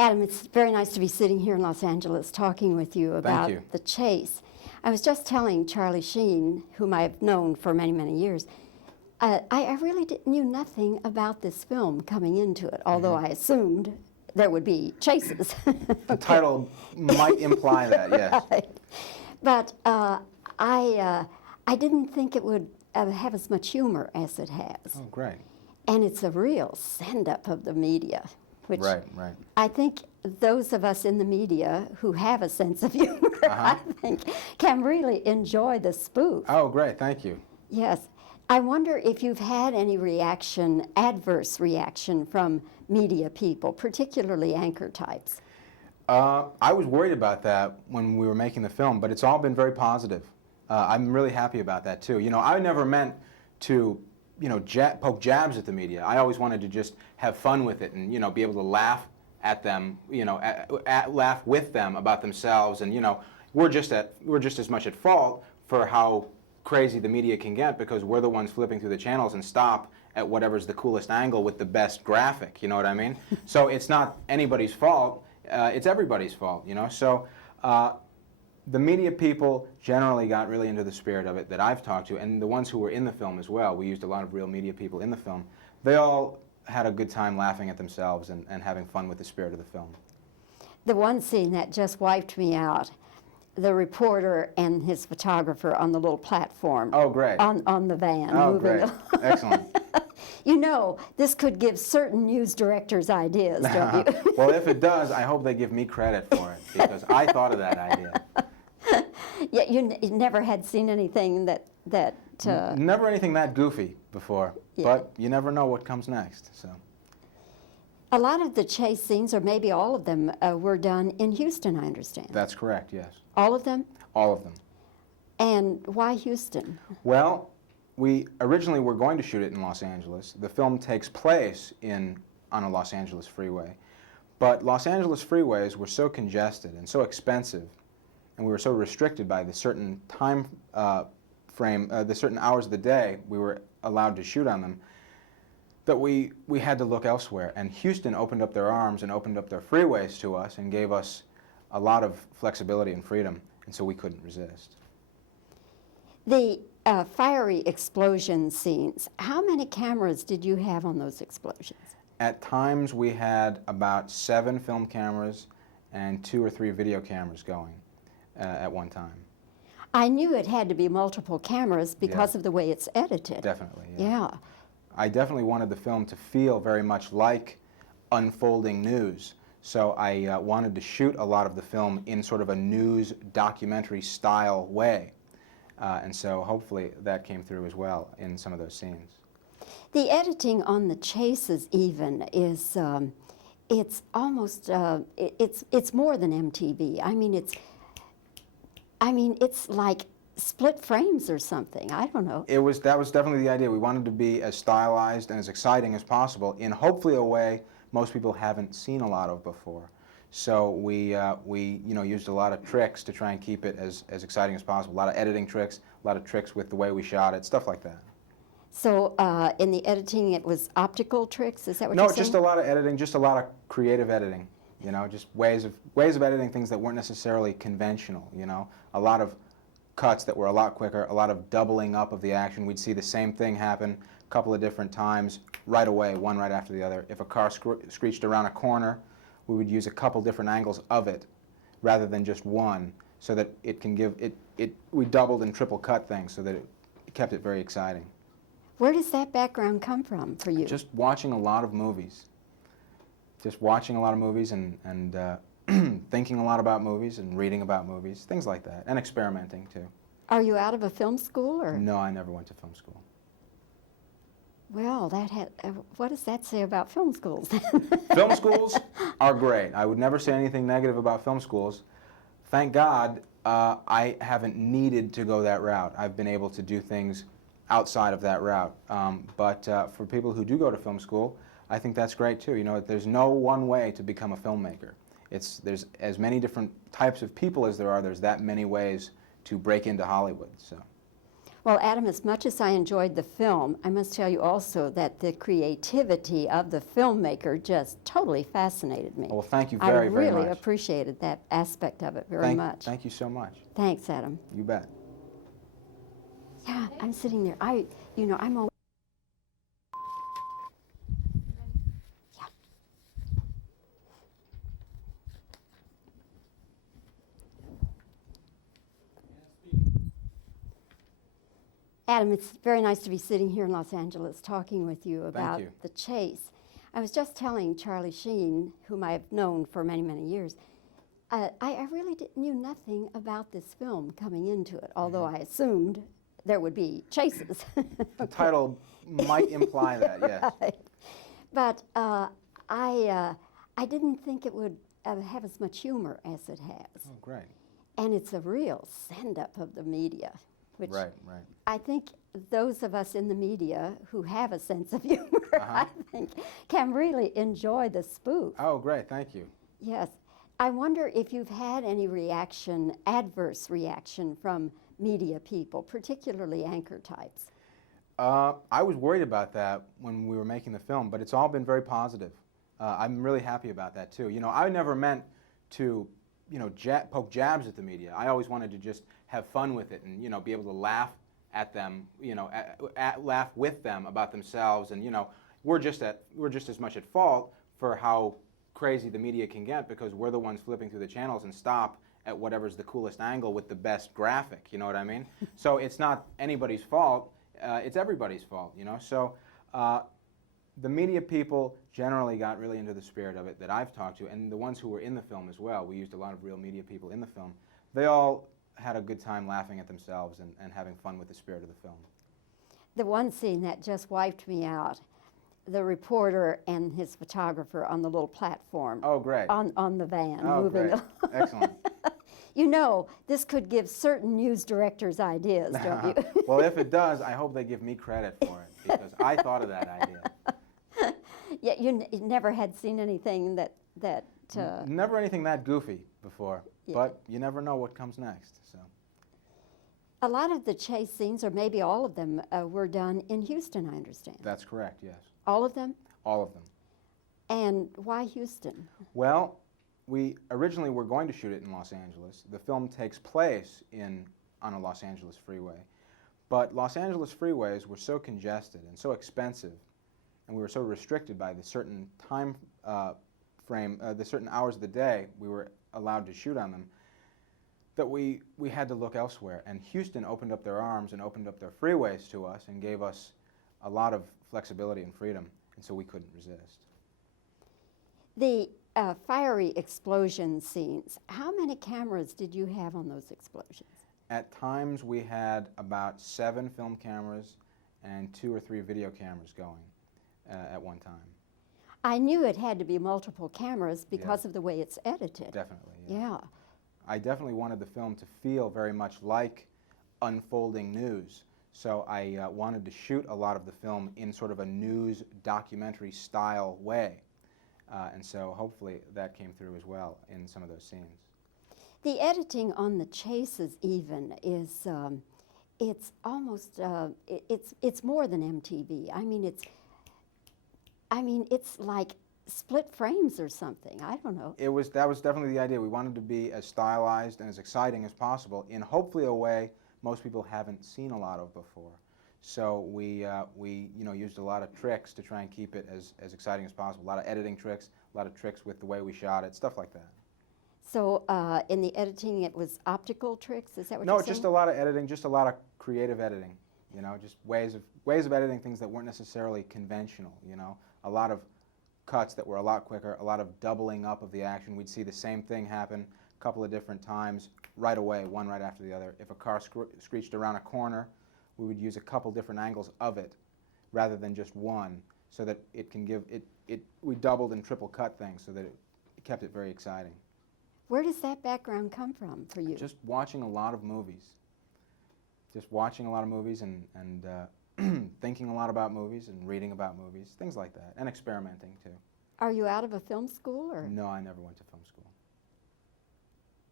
Adam, it's very nice to be sitting here in Los Angeles talking with you about the chase. I was just telling Charlie Sheen, whom I've known for many, many years, I really knew nothing about this film coming into it, although I assumed there would be chases. The title might imply that, yes. Right. But I didn't think it would have as much humor as it has. Oh, great. And it's a real send-up of the media, which right. I think those of us in the media who have a sense of humor, I think, can really enjoy the spoof. Oh, great. Thank you. Yes. I wonder if you've had any reaction, adverse reaction from media people, particularly anchor types. I was worried about that when we were making the film, but it's all been very positive. I'm really happy about that, too. You know, I never meant to, you know, poke jabs at the media. I always wanted to just have fun with it and, you know, be able to laugh at them, you know, laugh with them about themselves. And, you know, we're just as much at fault for how crazy the media can get, because we're the ones flipping through the channels and stop at whatever's the coolest angle with the best graphic, you know what I mean? So it's not anybody's fault, it's everybody's fault, you know? So the media people generally got really into the spirit of it that I've talked to, and the ones who were in the film as well. We used a lot of real media people in the film. They all had a good time laughing at themselves and having fun with the spirit of the film. The one scene that just wiped me out, the reporter and his photographer on the little platform. Oh, great. On the van. Oh, moving great. Excellent. You know, this could give certain news directors ideas, don't you? Well, if it does, I hope they give me credit for it, because I thought of that idea. Yeah, you never had seen anything that Never anything that goofy before, yeah. But you never know what comes next, so. A lot of the chase scenes, or maybe all of them, were done in Houston, I understand. That's correct, yes. All of them? All of them. And why Houston? Well, we originally were going to shoot it in Los Angeles. The film takes place on a Los Angeles freeway. But Los Angeles freeways were so congested and so expensive, and we were so restricted by the certain time frame, the certain hours of the day we were allowed to shoot on them, that we had to look elsewhere. And Houston opened up their arms and opened up their freeways to us and gave us a lot of flexibility and freedom, and so we couldn't resist. The fiery explosion scenes, how many cameras did you have on those explosions? At times we had about 7 film cameras and 2 or 3 video cameras going at one time. I knew it had to be multiple cameras because of the way it's edited. Definitely, Yeah. I definitely wanted the film to feel very much like unfolding news. So I wanted to shoot a lot of the film in sort of a news documentary style way. And so hopefully that came through as well in some of those scenes. The editing on the chases even is, it's almost, it's more than MTV. I mean, it's like split frames or something. I don't know. That was definitely the idea. We wanted to be as stylized and as exciting as possible in hopefully a way most people haven't seen a lot of before. So we used a lot of tricks to try and keep it as exciting as possible. A lot of editing tricks, a lot of tricks with the way we shot it, stuff like that. So in the editing, it was optical tricks? Is that what you're saying? No, just a lot of editing, just a lot of creative editing. You know, just ways of editing things that weren't necessarily conventional. You know, a lot of cuts that were a lot quicker, a lot of doubling up of the action. We'd see the same thing happen a couple of different times right away, one right after the other. If a car screeched around a corner, we would use a couple different angles of it rather than just one, so that it can give it. We doubled and triple cut things so that it kept it very exciting. Where does that background come from for you? Just watching a lot of movies. Just watching a lot of movies and thinking a lot about movies and reading about movies, things like that, and experimenting too. Are you out of a film school, or? No, I never went to film school. Well, what does that say about film schools? Film schools are great. I would never say anything negative about film schools. Thank God I haven't needed to go that route. I've been able to do things outside of that route. But for people who do go to film school, I think that's great too. You know, there's no one way to become a filmmaker. There's as many different types of people as there are. There's that many ways to break into Hollywood. So. Well, Adam, as much as I enjoyed the film, I must tell you also that the creativity of the filmmaker just totally fascinated me. Well, thank you very much. I really appreciated that aspect of it very much. Thank you so much. Thanks, Adam. You bet. Yeah, I'm sitting there. I'm always... Yeah. Adam, it's very nice to be sitting here in Los Angeles talking with you about the chase. I was just telling Charlie Sheen, whom I've known for many, many years, I really knew nothing about this film coming into it, although I assumed there would be chases. The title might imply that, yes. Right. But I didn't think it would have as much humor as it has. Oh, great. And it's a real send-up of the media, which right. I think those of us in the media who have a sense of humor, I think, can really enjoy the spoof. Oh, great. Thank you. Yes. I wonder if you've had any reaction, adverse reaction from media people, particularly anchor types. I was worried about that when we were making the film, but it's all been very positive. I'm really happy about that too. I never meant to, poke jabs at the media. I always wanted to just have fun with it and, be able to laugh at them, laugh with them about themselves, and we're just as much at fault for how crazy the media can get, because we're the ones flipping through the channels and stop at whatever's the coolest angle with the best graphic, you know what I mean? So it's not anybody's fault, it's everybody's fault, So the media people generally got really into the spirit of it that I've talked to, and the ones who were in the film as well. We used a lot of real media people in the film. They all had a good time laughing at themselves and having fun with the spirit of the film. The one scene that just wiped me out, the reporter and his photographer on the little platform. Oh, great. On the van, oh, moving great. Excellent. This could give certain news directors ideas, don't you? Well, if it does, I hope they give me credit for it, because I thought of that idea. Yeah, you never had seen anything that Never anything that goofy before, but you never know what comes next. So. A lot of the chase scenes, or maybe all of them, were done in Houston, I understand. That's correct, yes. All of them? All of them. And why Houston? Well, we originally were going to shoot it in Los Angeles. The film takes place on a Los Angeles freeway. But Los Angeles freeways were so congested and so expensive, and we were so restricted by the certain time frame, the certain hours of the day we were allowed to shoot on them, that we had to look elsewhere. And Houston opened up their arms and opened up their freeways to us and gave us a lot of flexibility and freedom, and so we couldn't resist. The fiery explosion scenes, how many cameras did you have on those explosions? At times we had about 7 film cameras and 2 or 3 video cameras going at one time. I knew it had to be multiple cameras because of the way it's edited. Definitely, yeah. I definitely wanted the film to feel very much like unfolding news. So I wanted to shoot a lot of the film in sort of a news documentary style way. And so hopefully that came through as well in some of those scenes. The editing on the chases even is, it's almost, it's more than MTV. I mean, it's like split frames or something. I don't know. That was definitely the idea. We wanted to be as stylized and as exciting as possible in hopefully a way most people haven't seen a lot of before. So we used a lot of tricks to try and keep it as exciting as possible. A lot of editing tricks, a lot of tricks with the way we shot it, stuff like that. So in the editing, it was optical tricks? Is that what you're saying? No, just a lot of editing, just a lot of creative editing. Just ways of editing things that weren't necessarily conventional. A lot of cuts that were a lot quicker, a lot of doubling up of the action. We'd see the same thing happen a couple of different times right away, one right after the other. If a car screeched around a corner, we would use a couple different angles of it rather than just one, so that it can give it. We doubled and triple cut things so that it kept it very exciting. Where does that background come from for you? Just watching a lot of movies. Just watching a lot of movies and thinking a lot about movies and reading about movies, things like that, and experimenting too. Are you out of a film school, or? No, I never went to film school.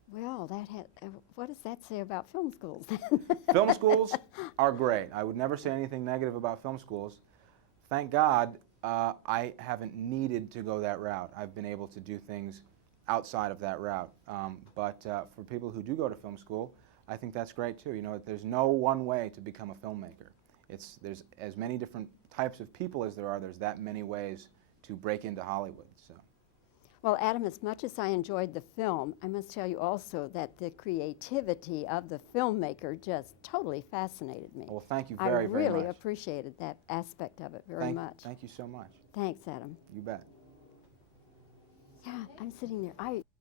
Well, what does that say about film schools? Film schools are great. I would never say anything negative about film schools. Thank God I haven't needed to go that route. I've been able to do things outside of that route. But for people who do go to film school, I think that's great too. You know, there's no one way to become a filmmaker. There's as many different types of people as there are. There's that many ways to break into Hollywood. So. Well, Adam, as much as I enjoyed the film, I must tell you also that the creativity of the filmmaker just totally fascinated me. Well, thank you very much. I really appreciated that aspect of it very much. Thank you so much. Thanks, Adam. You bet. Yeah, I'm sitting there.